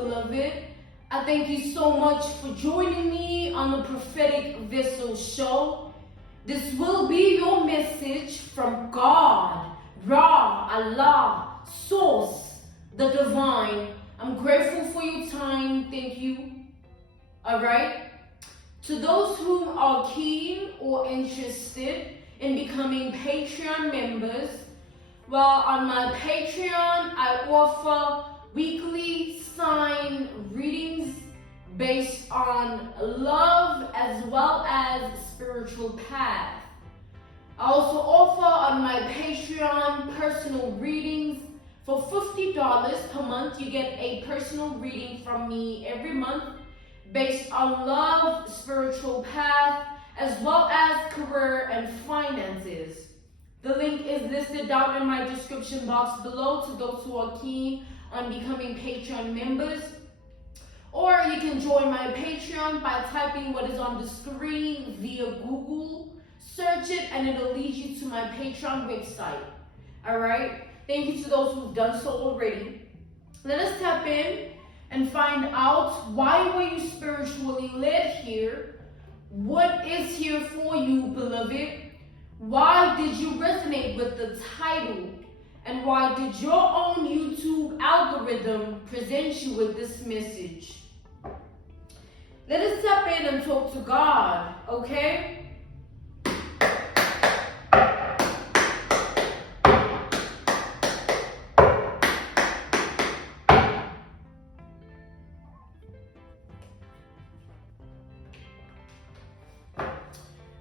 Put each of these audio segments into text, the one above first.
beloved. I thank you so much for joining me on the Prophetic Vessel Show. This will be your message from God, Ra, Allah, Source, the Divine. I'm grateful for your time. Thank you. All right. To those who are keen or interested in becoming Patreon members, well, on my Patreon, I offer weekly sign readings based on love as well as spiritual path. I also offer on my Patreon personal readings. For $50 per month, you get a personal reading from me every month based on love, spiritual path, as well as career and finances. The link is listed down in my description box below to those who are keen on becoming Patreon members. Or you can join my Patreon by typing what is on the screen via Google. Search it and it'll lead you to my Patreon website. Alright? Thank you to those who've done so already. Let us tap in and find out why were you spiritually led here? What is here for you, beloved? Why did you resonate with the title? And why did your own YouTube algorithm present you with this message? Let us tap in and talk to God, okay?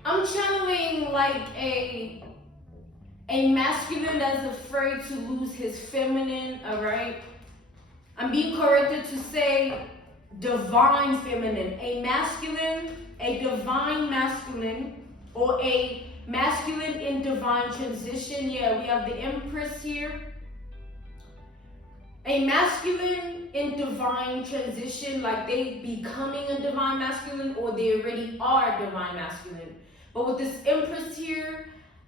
I'm channeling like a masculine that's afraid to lose his feminine, all right? I'm being corrected to say divine feminine. A masculine, a divine masculine, or a masculine in divine transition. Yeah, we have the Empress here. A masculine in divine transition, like they becoming a divine masculine or they already are divine masculine. But with this Empress here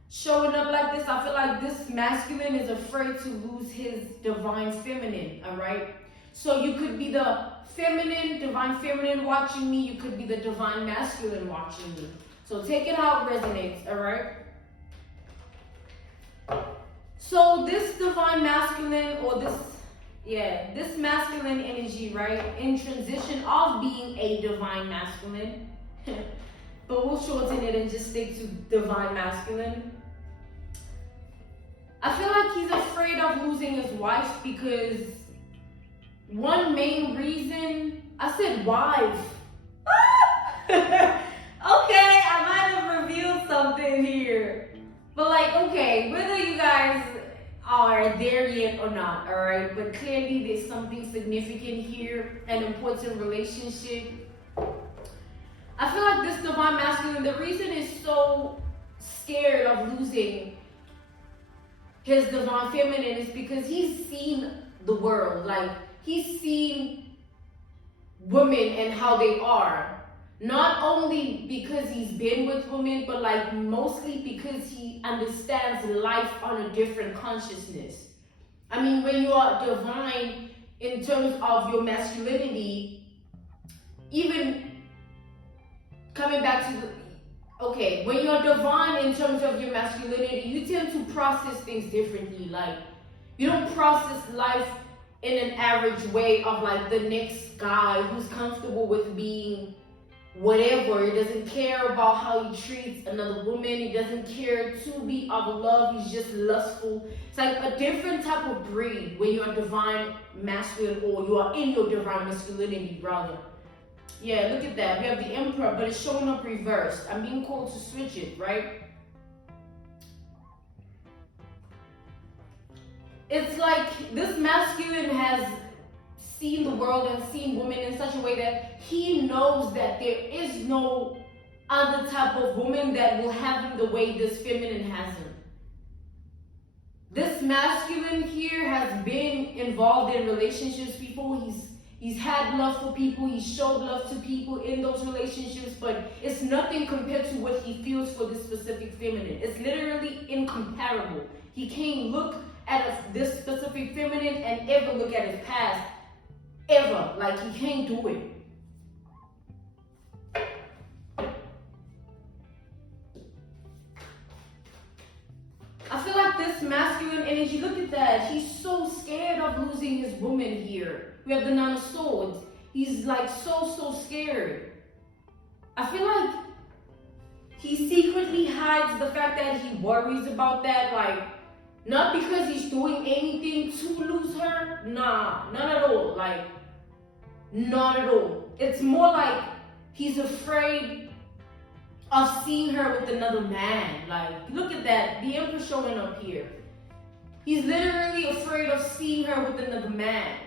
showing up like this, I feel like this masculine is afraid to lose his divine feminine, all right? So you could be the feminine, divine feminine watching me. You could be the divine masculine watching me. So take it how it resonates, all right? So this divine masculine or this masculine energy, right? In transition of being a divine masculine. But we'll shorten it and just stick to divine masculine. I feel like he's afraid of losing his wife because one main reason, I said wife. Okay, I might have revealed something here. But like, okay, whether you guys are there yet or not, all right? But clearly there's something significant here, an important relationship. I feel like this divine masculine, the reason is so scared of losing his divine feminine is because he's seen the world. Like, he's seen women and how they are. Not only because he's been with women, but like mostly because he understands life on a different consciousness. I mean, when you are divine in terms of your masculinity, even coming back to when you're divine in terms of your masculinity, you tend to process things differently. Like, you don't process life in an average way of like the next guy who's comfortable with being whatever. He doesn't care about how he treats another woman. He doesn't care to be of love. He's just lustful. It's like a different type of breed when you're divine masculine, or you are in your divine masculinity rather. Yeah, look at that. We have the Emperor, but it's showing up reversed. I'm being called to switch it, right? It's like this masculine has seen the world and seen women in such a way that he knows that there is no other type of woman that will have him the way this feminine has him. This masculine here has been involved in relationships before. He's had love for people, he showed love to people in those relationships, but it's nothing compared to what he feels for this specific feminine. It's literally incomparable. He can't look at this specific feminine and ever look at his past ever. Like, he can't do it. I feel like this masculine energy, look at that. He's so scared of losing his woman here. We have the Nine of Swords. He's like so scared. I feel like he secretly hides the fact that he worries about that. Like, not because he's doing anything to lose her. Nah, not at all. Like, not at all. It's more like he's afraid of seeing her with another man. Like, look at that. The Emperor showing up here. He's literally afraid of seeing her with another man.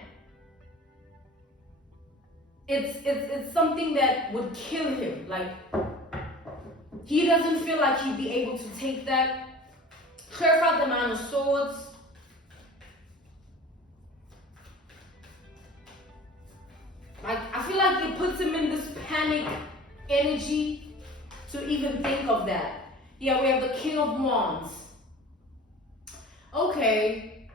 It's something that would kill him. Like, he doesn't feel like he'd be able to take that. Clarify the Nine of Swords. Like, I feel like it puts him in this panic energy to even think of that. Yeah, we have the King of Wands. Okay,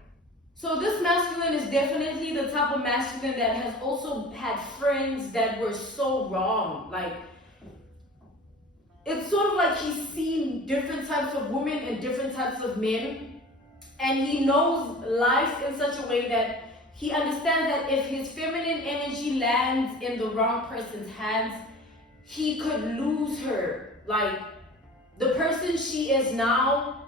so this masculine is definitely the type of masculine that has also had friends that were so wrong. Like, it's sort of like he's seen different types of women and different types of men, and he knows life in such a way that he understands that if his feminine energy lands in the wrong person's hands, he could lose her. Like, the person she is now,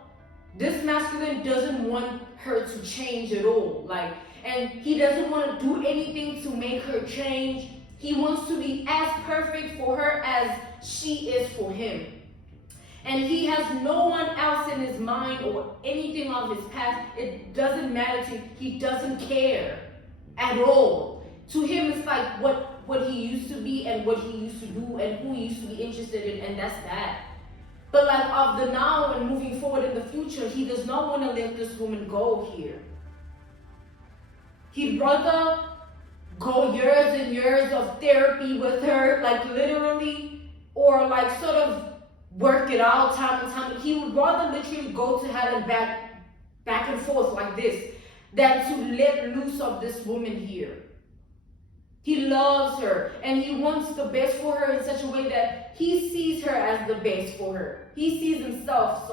this masculine doesn't want her to change at all. Like, and he doesn't want to do anything to make her change. He wants to be as perfect for her as she is for him. And he has no one else in his mind or anything of his past. It doesn't matter to him. He doesn't care at all. To him, it's like what he used to be and what he used to do and who he used to be interested in, and that's that. But like, of the now and moving forward in the future, he does not want to let this woman go here. He'd rather go years and years of therapy with her, like literally, or like sort of work it out time and time. He would rather literally go to hell and back and forth like this, than to let loose of this woman here. He loves her and he wants the best for her in such a way that he sees her as the best for her. He sees himself,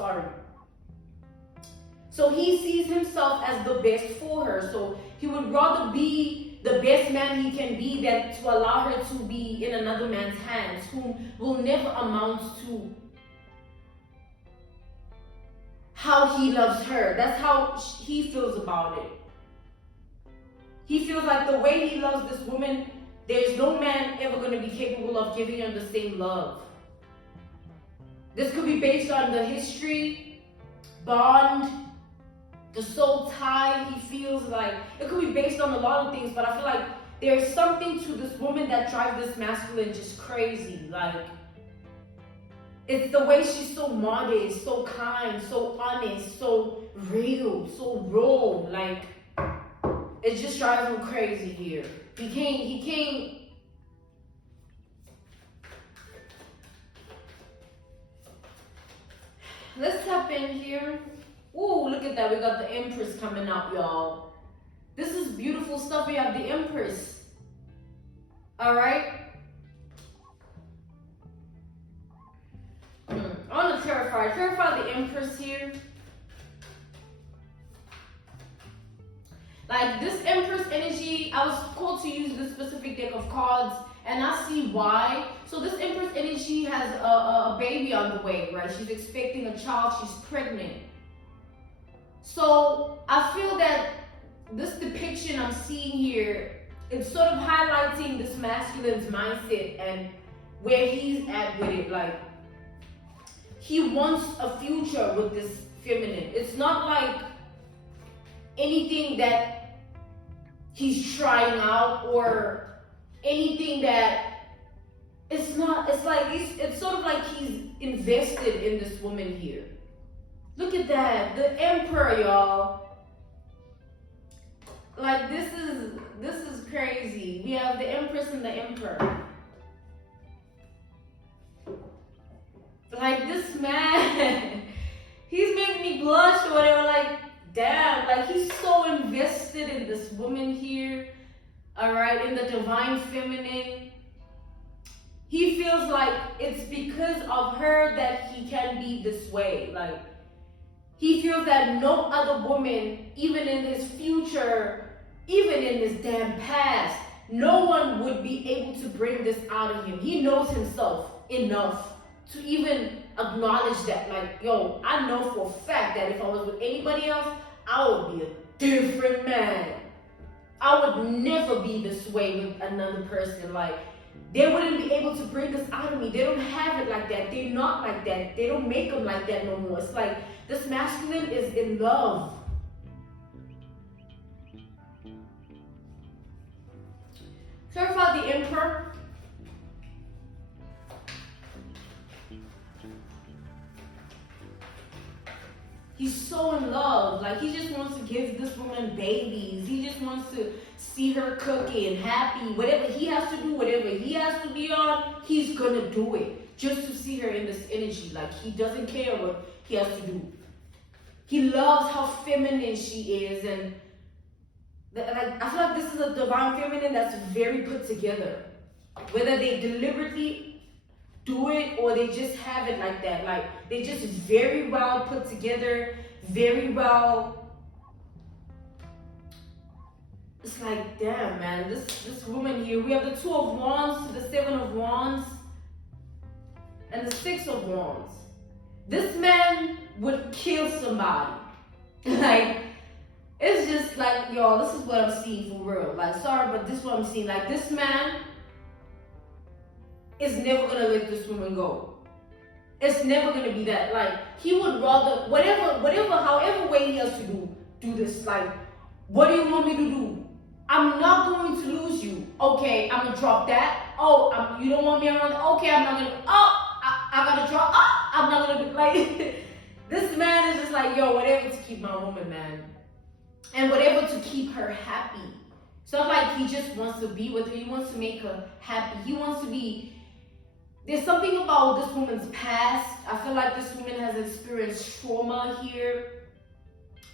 So he sees himself as the best for her. So he would rather be the best man he can be than to allow her to be in another man's hands, whom will never amount to how he loves her. That's how he feels about it. He feels like the way he loves this woman, there's no man ever going to be capable of giving her the same love. This could be based on the history, bond, the soul tie he feels like. It could be based on a lot of things, but I feel like there's something to this woman that drives this masculine just crazy. Like, it's the way she's so modest, so kind, so honest, so real, so raw. Like, it just drives him crazy here. He can't. Let's tap in here. Ooh, look at that. We got the Empress coming up, y'all. This is beautiful stuff. We have the Empress. All right. I want to terrify the Empress here. Like, this Empress energy, I was called to use this specific deck of cards, and I see why. So this Empress energy has a baby on the way, right? She's expecting a child, she's pregnant. So I feel that this depiction I'm seeing here, it's sort of highlighting this masculine's mindset and where he's at with it. Like, he wants a future with this feminine. It's not like anything that he's trying out or anything that it's not. It's like it's sort of like he's invested in this woman here. Look at that, the Emperor, y'all. Like, this is crazy. We have the Empress and the Emperor. Like, this man, he's making me blush or whatever. Like, damn, like, he's so invested in this woman here. all right, in the divine feminine, he feels like it's because of her that he can be this way. Like, he feels that no other woman, even in his future, even in his damn past, no one would be able to bring this out of him. He knows himself enough to even acknowledge that, like, yo, I know for a fact that if I was with anybody else, I would be a different man. I would never be this way with another person. Like, they wouldn't be able to bring this out of me. They don't have it like that. They're not like that. They don't make them like that no more. It's like this masculine is in love. Clarify the Emperor. He's so in love. Like, he just wants to give this woman babies. He just wants to see her cooking, happy. Whatever he has to do, whatever he has to be on, he's gonna do it. Just to see her in this energy. Like, he doesn't care what he has to do. He loves how feminine she is. And like, I feel like this is a divine feminine that's very put together. Whether they deliberately do it or they just have it like that. Like, they just very well put together, very well. It's like, damn, man, this woman here, we have the Two of Wands to the Seven of Wands and the Six of Wands. This man would kill somebody. Like, it's just like, y'all, this is what I'm seeing for real. Like, sorry, but this is what I'm seeing. Like, this man is never gonna let this woman go. It's never gonna be that. Like, he would rather, however way he has to do this. Like, what do you want me to do? I'm not going to lose you. Okay, I'm gonna drop that. Oh, you don't want me around. Okay, I'm not gonna. Oh, I gotta drop. Oh, I'm not gonna be like. This man is just like, yo, whatever to keep my woman, man, and whatever to keep her happy. So like, he just wants to be with her. He wants to make her happy. He wants to be. There's something about this woman's past. I feel like this woman has experienced trauma here.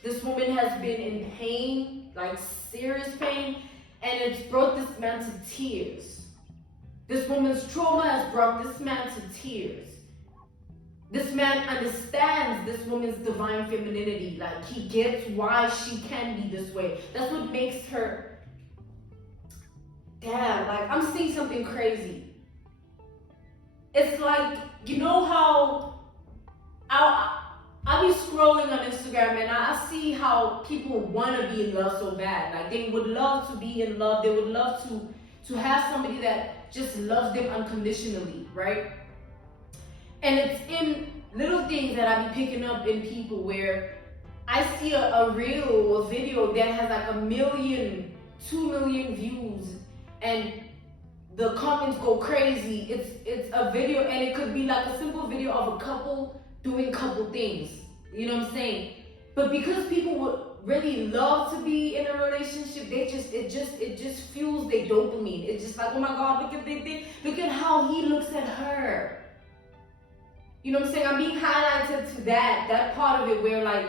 This woman has been in pain, like serious pain, and it's brought this man to tears. This woman's trauma has brought this man to tears. This man understands this woman's divine femininity. Like, he gets why she can be this way. That's what makes her, damn, like, I'm seeing something crazy. It's like, you know how I be scrolling on Instagram and I see how people want to be in love so bad. Like, they would love to be in love. They would love to have somebody that just loves them unconditionally, right? And it's in little things that I be picking up in people where I see a reel or a video that has like 1 million, 2 million views, and the comments go crazy. It's a video, and it could be like a simple video of a couple doing couple things. You know what I'm saying? But because people would really love to be in a relationship, it just fuels their dopamine. It's just like, oh my God, look at how he looks at her. You know what I'm saying? I'm being highlighted to that part of it where, like,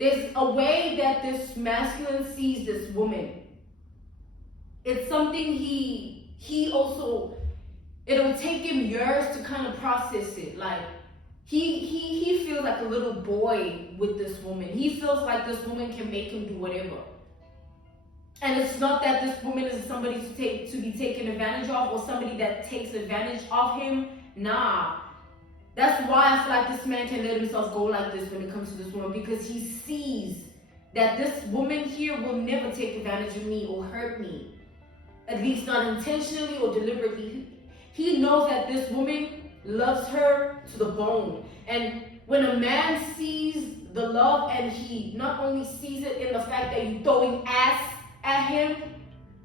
there's a way that this masculine sees this woman. It's something he also, it'll take him years to kind of process it. Like, he feels like a little boy with this woman. He feels like this woman can make him do whatever. And it's not that this woman is somebody to be taken advantage of or somebody that takes advantage of him. Nah. That's why I feel like this man can let himself go like this when it comes to this woman, because he sees that this woman here will never take advantage of me or hurt me. At least not intentionally or deliberately. He knows that this woman loves her to the bone. And when a man sees the love and he not only sees it in the fact that you're throwing ass at him,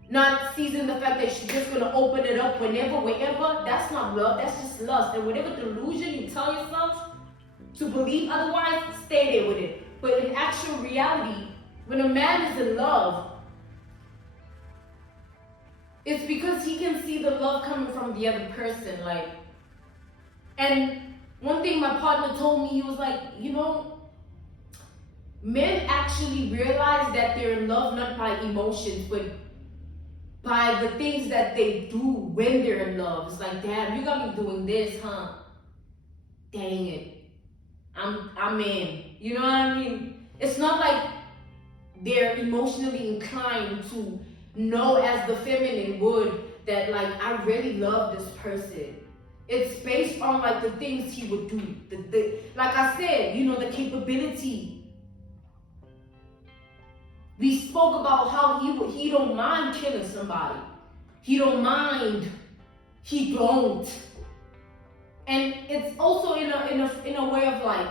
not sees in the fact that she's just gonna open it up whenever, wherever, that's not love, that's just lust. And whatever delusion you tell yourself to believe otherwise, stay there with it. But in actual reality, when a man is in love, it's because he can see the love coming from the other person. Like, and one thing my partner told me, he was like, you know, men actually realize that they're in love not by emotions, but by the things that they do when they're in love. It's like, damn, you got me doing this, huh? Dang it. I'm in. You know what I mean? It's not like they're emotionally inclined to know, as the feminine would, that like, I really love this person. It's based on like the things he would do. Like I said, you know, the capability. We spoke about how he don't mind killing somebody. He don't mind. He don't. And it's also in a way of like,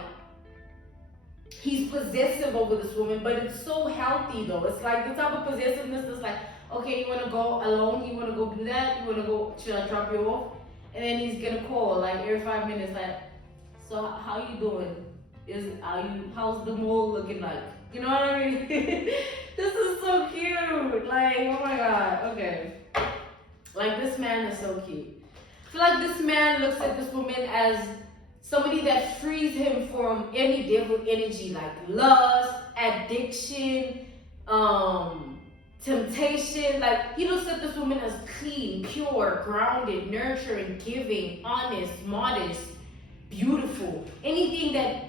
he's possessive over this woman, but it's so healthy though. It's like the type of possessiveness that's like, okay, you wanna go alone, you wanna go do that, you wanna go, should I drop you off? And then he's gonna call like every 5 minutes, like, so how you doing? How's the mole looking like? You know what I mean? This is so cute. Like, oh my God, okay. Like, this man is so cute. I feel like this man looks at this woman as somebody that frees him from any devil energy, like lust, addiction, temptation. Like, he looks at this woman as clean, pure, grounded, nurturing, giving, honest, modest, beautiful. Anything that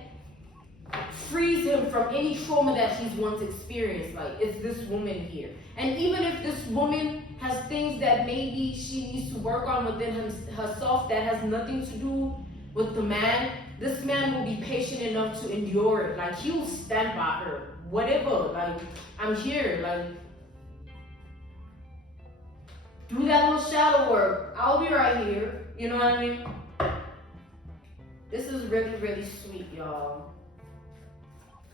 frees him from any trauma that he's once experienced. Like, it's this woman here. And even if this woman has things that maybe she needs to work on within herself that has nothing to do with the man, this man will be patient enough to endure it. Like, he will stand by her, whatever. Like, I'm here. Like, do that little shadow work. I'll be right here. You know what I mean? This is really, really sweet, y'all.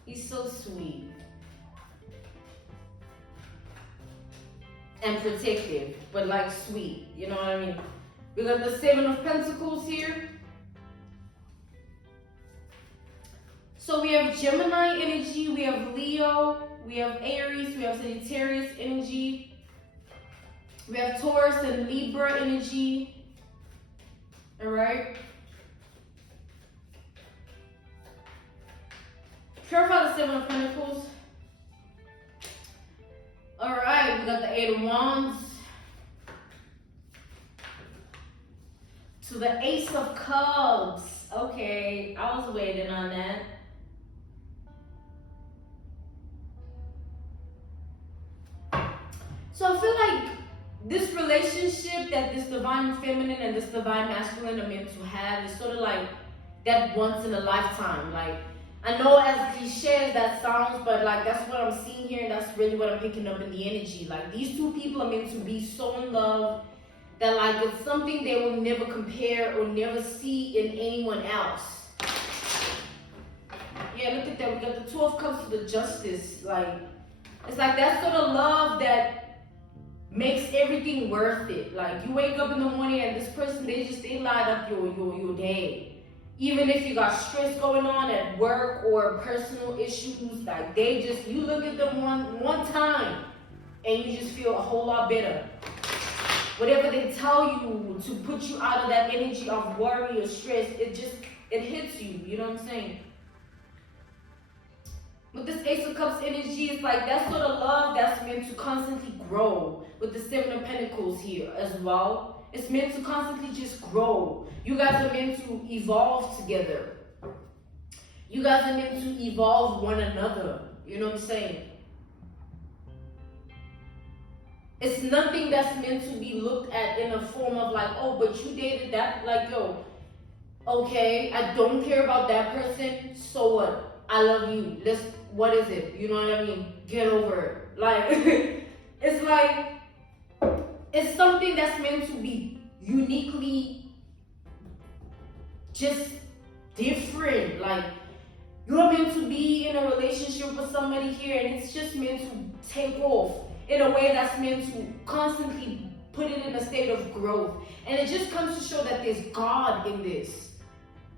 He's so sweet. And protective, but like sweet. You know what I mean? We got the 7 of Pentacles here. So we have Gemini energy, we have Leo, we have Aries, we have Sagittarius energy. We have Taurus and Libra energy. All right. Clarify the 7 of Pentacles. All right, we got the 8 of Wands. To the Ace of Cups. Okay, I was waiting on that. So I feel like this relationship that this divine feminine and this divine masculine are meant to have is sort of like that once in a lifetime. Like, I know as cliche as that sounds, but like that's what I'm seeing here, and that's really what I'm picking up in the energy. Like, these two people are meant to be so in love that like it's something they will never compare or never see in anyone else. Yeah, look at that. We got the 2 of Cups to the Justice. Like, it's like that sort of love that makes everything worth it. Like, you wake up in the morning and this person, they light up your day. Even if you got stress going on at work or personal issues, like you look at them one time and you just feel a whole lot better. Whatever they tell you to put you out of that energy of worry or stress, it hits you. You know what I'm saying? With this Ace of Cups energy, it's like that sort of love that's meant to constantly grow. With the 7 of Pentacles here as well, it's meant to constantly just grow. You guys are meant to evolve together. You guys are meant to evolve one another. You know what I'm saying? It's nothing that's meant to be looked at in a form of like, oh, but you dated that. Like, yo, okay, I don't care about that person. So what? I love you. What is it? You know what I mean? Get over it. Like, it's like, it's something that's meant to be uniquely just different. Like, you're meant to be in a relationship with somebody here, and it's just meant to take off in a way that's meant to constantly put it in a state of growth. And it just comes to show that there's God in this.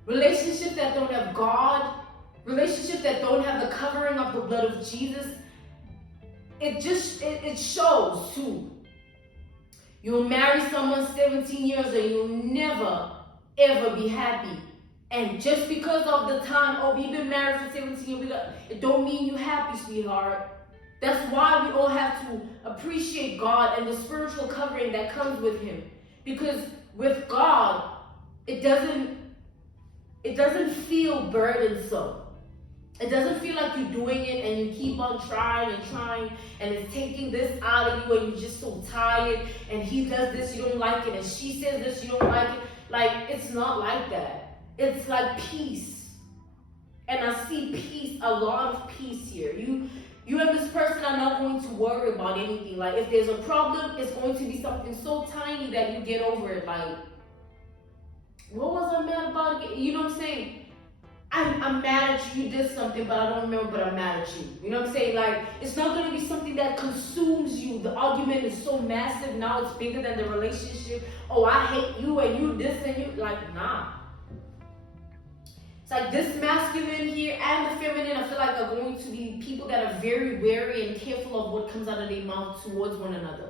Relationships that don't have God, relationships that don't have the covering of the blood of Jesus, it shows too. You'll marry someone 17 years and you'll never, ever be happy. And just because of the time, oh, we've been married for 17 years, it don't mean you're happy, sweetheart. That's why we all have to appreciate God and the spiritual covering that comes with him. Because with God, it doesn't feel burdensome. It doesn't feel like you're doing it and you keep on trying and it's taking this out of you and you're just so tired, and he does this, you don't like it, and she says this, you don't like it. Like, it's not like that. It's like peace. And I see peace, a lot of peace here. You and this person are not going to worry about anything. Like, if there's a problem, it's going to be something so tiny that you get over it. Like, what was I mad about again? You know what I'm saying? I'm mad at you, you did something, but I don't remember, but I'm mad at you. You know what I'm saying? Like, it's not going to be something that consumes you. The argument is so massive, now it's bigger than the relationship. Oh, I hate you and you this and you. Like, nah. It's like this masculine here and the feminine, I feel like are going to be people that are very wary and careful of what comes out of their mouth towards one another.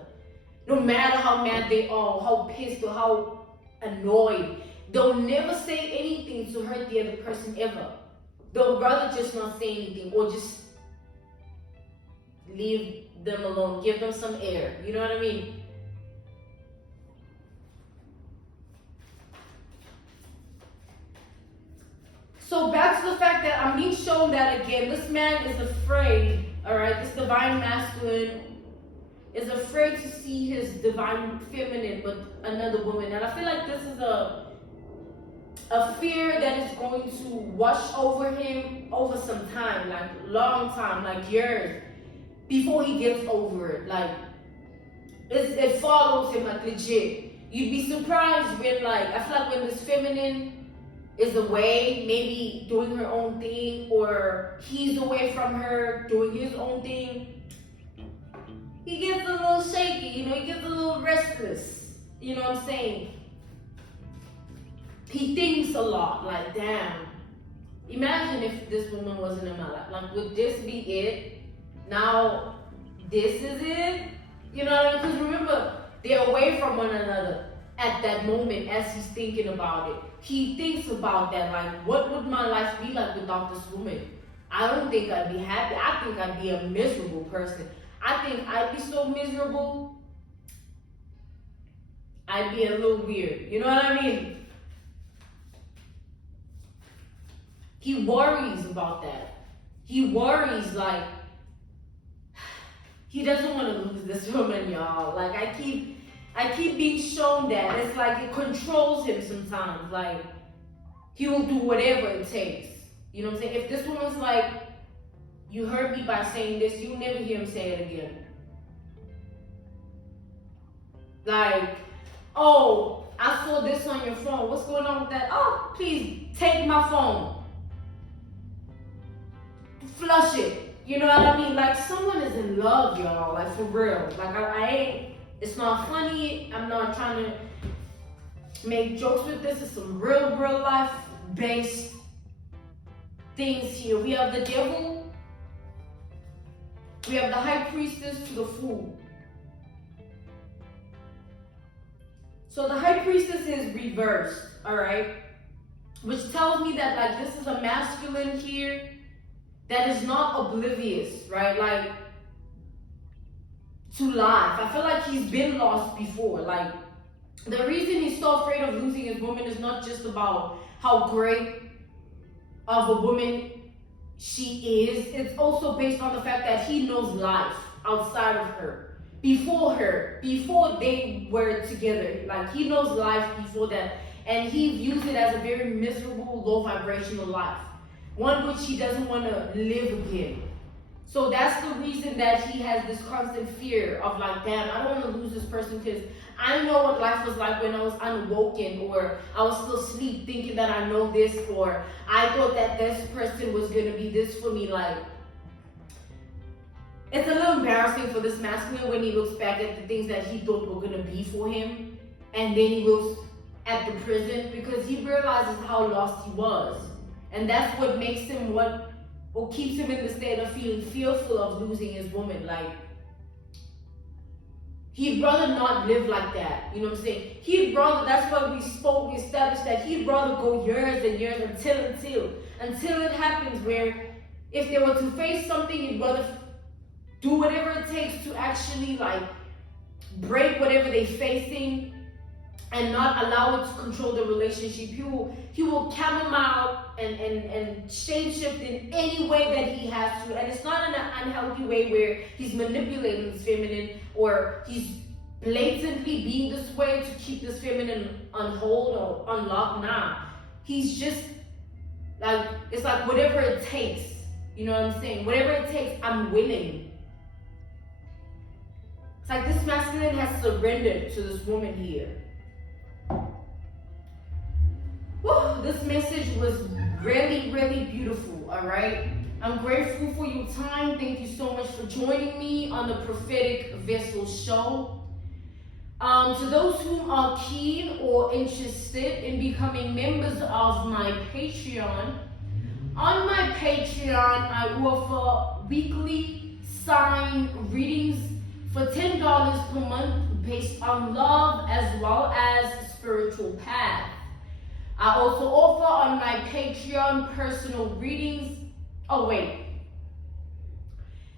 No matter how mad they are, how pissed or how annoyed, they'll never say anything to hurt the other person ever. They'll rather just not say anything or just leave them alone, give them some air. You know what I mean? So back to the fact that I'm being shown that again, this man is afraid, all right? This divine masculine is afraid to see his divine feminine with another woman. And I feel like this is a fear that is going to wash over him over some time, like long time, like years, before he gets over it. Like, it follows him, like legit. You'd be surprised when, like, I feel like when this feminine is away, maybe doing her own thing, or he's away from her doing his own thing, he gets a little shaky, you know, he gets a little restless, you know what I'm saying? He thinks a lot, like, damn, imagine if this woman wasn't in my life. Like, would this be it? Now, this is it? You know what I mean? Because remember, they're away from one another at that moment as he's thinking about it. He thinks about that, like, what would my life be like without this woman? I don't think I'd be happy. I think I'd be a miserable person. I think I'd be so miserable, I'd be a little weird. You know what I mean? He worries about that. He worries, like, he doesn't want to lose this woman, y'all. Like, I keep being shown that. It's like it controls him sometimes. Like, he will do whatever it takes. You know what I'm saying? If this woman's like, you hurt me by saying this, you'll never hear him say it again. Like, oh, I saw this on your phone. What's going on with that? Oh, please, take my phone. Flush it. You know what I mean? Like, someone is in love, y'all. Like, for real. Like, I ain't, it's not funny. I'm not trying to make jokes with this. It's some real life based things here. We have the devil. We have the high priestess to the fool. So the high priestess is reversed, all right? Which tells me that, like, this is a masculine here that is not oblivious, right? Like, to life. I feel like he's been lost before. Like, the reason he's so afraid of losing his woman is not just about how great of a woman she is. It's also based on the fact that he knows life outside of her, before they were together. Like, he knows life before that, and he views it as a very miserable, low vibrational life, one which he doesn't want to live again. So that's the reason that he has this constant fear of, like, damn, I don't want to lose this person because I know what life was like when I was unwoken, or I was still asleep thinking that I know this, or I thought that this person was going to be this for me. Like, it's a little embarrassing for this masculine when he looks back at the things that he thought were going to be for him, and then he looks at the present, because he realizes how lost he was. And that's what makes him what keeps him in the state of feeling fearful of losing his woman. Like, he'd rather not live like that. You know what I'm saying? He'd rather, that's why we established that he'd rather go years and years until it happens where if they were to face something, he'd rather do whatever it takes to actually like break whatever they're facing and not allow it to control the relationship. He will count them out and shape shift in any way that he has to. And it's not in an unhealthy way where he's manipulating this feminine or he's blatantly being this way to keep this feminine on hold or on lock. Nah. He's just like, it's like whatever it takes. You know what I'm saying? Whatever it takes, I'm willing. It's like this masculine has surrendered to this woman here. Woo, this message was really, really beautiful, all right? I'm grateful for your time. Thank you so much for joining me on the Prophetic Vessel Show. To those who are keen or interested in becoming members of my Patreon, on my Patreon, I offer weekly sign readings for $10 per month based on love as well as spiritual path. I also offer on my Patreon personal readings. Oh wait,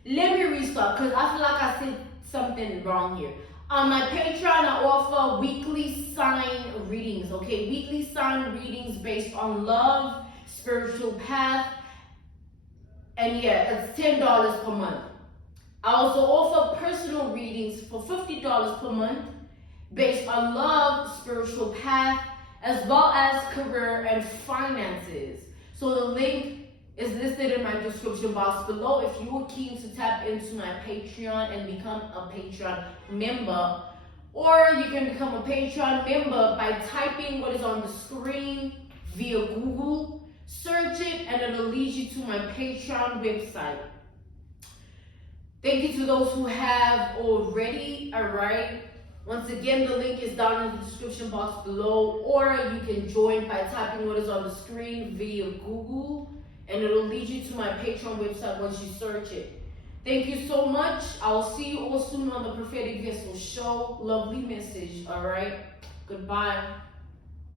let me restart because I feel like I said something wrong here. On my Patreon, I offer weekly sign readings, okay? Weekly sign readings based on love, spiritual path, and yeah, it's $10 per month. I also offer personal readings for $50 per month based on love, spiritual path, as well as career and finances. So the link is listed in my description box below if you are keen to tap into my Patreon and become a Patreon member. Or you can become a Patreon member by typing what is on the screen via Google, search it, and it'll lead you to my Patreon website. Thank you to those who have already, alright? Once again, the link is down in the description box below, or you can join by typing what is on the screen via Google, and it'll lead you to my Patreon website once you search it. Thank you so much. I'll see you all soon on the Prophetic Vessel Show. Lovely message, all right? Goodbye.